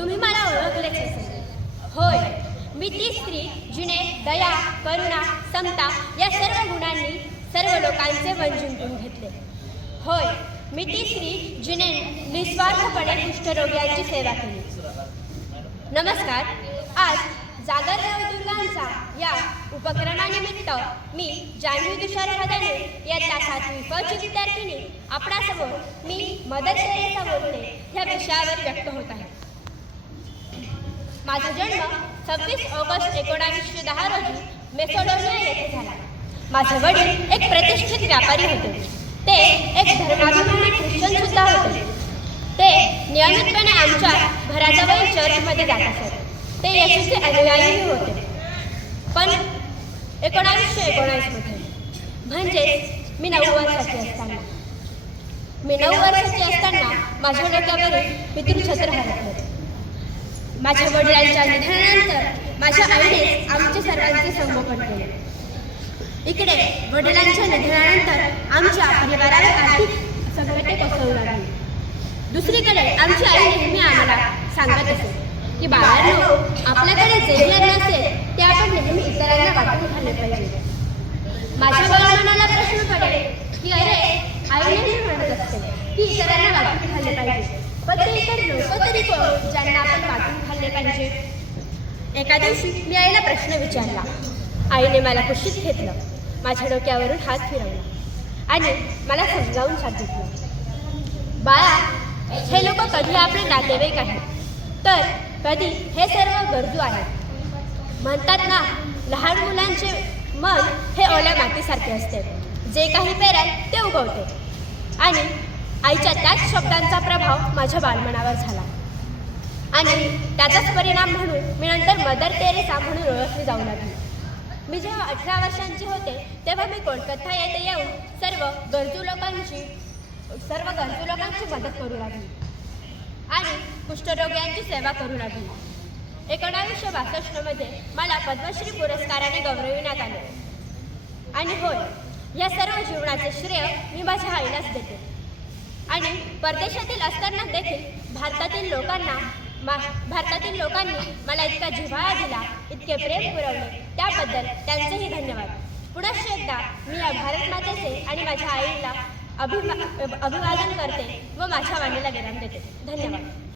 तुम्ही मला ओळखलेच असेल. होय मी ती स्त्री जिने दया करुणा समता या सर्व गुणांनी सर्व लोकांचे मन जिंकून घेतले. होय मी ती स्त्री जिने निस्वार्थपणे कुष्ठरोग्यांची सेवा केली. नमस्कार आज जागर नवदुर्गांचा या उपक्रमानिमित्त मी जान्हवी तुषार खदाने या सातवी फची विद्यार्थिनी आपणासमोर मी मदत तेरेसा बोलते ह्या विषयावर व्यक्त होत आहे. माझा जन्म सव्वीस ऑगस्ट एकोणावीसशे दहा रोजी मेसोडोनिया येथे झाला. माझे वडील एक प्रतिष्ठित व्यापारी होते. ते एक धर्माभिमानी ख्रिश्चन सुद्धा होते. ते नियमितपणे आमच्या घराजवळ चर्चमध्ये जात असत. ते येशूचे अनुयायीही होते. पण एकोणावीसशे एकोणावीसमध्ये म्हणजेच मी नऊ वर्षाची असताना. मी नऊ वर्षाची असताना माझ्या डोक्यावरील तुम्ही छत्र हरपले. माझ्या वडिलांच्या निधनानंतर माझ्या आईने आमच्या सर्वांचे संगोपन केले. इकडे वडिलांच्या निधनानंतर आमच्या परिवाराला आर्थिक संकटे कोसळू लागली. दुसरीकडे आमची आई नेहमी आम्हाला सांगत असे की बाळांनो आपल्याकडे जे ज्ञान असेल ते आपण नेहमी इतरांना वाटून घालले पाहिजे. माझ्या बाळांना प्रश्न पडेल की अरे आई नेहमी म्हणत असते की इतरांना वाटून घालले पाहिजे. पण ते इतर लोक तरी कोण? ज्यांना असले पाहिजे. एका दिवशी मी आईला प्रश्न विचारला. आईने मला कुशीत घेतलं. माझ्या डोक्यावरून हात फिरवला आणि मला समजावून सांगितलं. बाळा हे लोक कधी आपले नातेवाईक आहेत? तर कधी हे सर्व गरजू आहेत. म्हणतात ना लहान मुलांचे मन हे ओल्या मातीसारखे असते. जे काही पेराल ते उगवते. आणि आईच्या त्याच शब्दांचा प्रभाव माझ्या बालमनावर झाला. आणि त्याचाच परिणाम म्हणून मी नंतर मदर तेरेसा म्हणून ओळखली जाऊ लागली. मी जेव्हा अठरा वर्षांची होते तेव्हा मी कोलकाता येथे येऊन सर्व गरजू लोकांची सर्व गरजू लोकांची मदत करू लागली. आणि कुष्ठरोग्यांची सेवा करू लागली. एकोणावीसशे बासष्टमध्ये मला पद्मश्री पुरस्काराने गौरविण्यात आले. आणि होय या सर्व जीवनाचे श्रेय मी माझ्या आईलाच देते. आणि परदेशातील असताना देखील भारतातील लोकांना मा भारतातील लोकांनी मला इतका जिव्हाळा दिला इतके प्रेम पुरवले त्याबद्दल त्यांचेही धन्यवाद. पुनश्च एकदा मी या भारत मातेचे आणि माझ्या आईला अभिमा अभिवादन करते व माझ्या वाणीला विराम देते. धन्यवाद.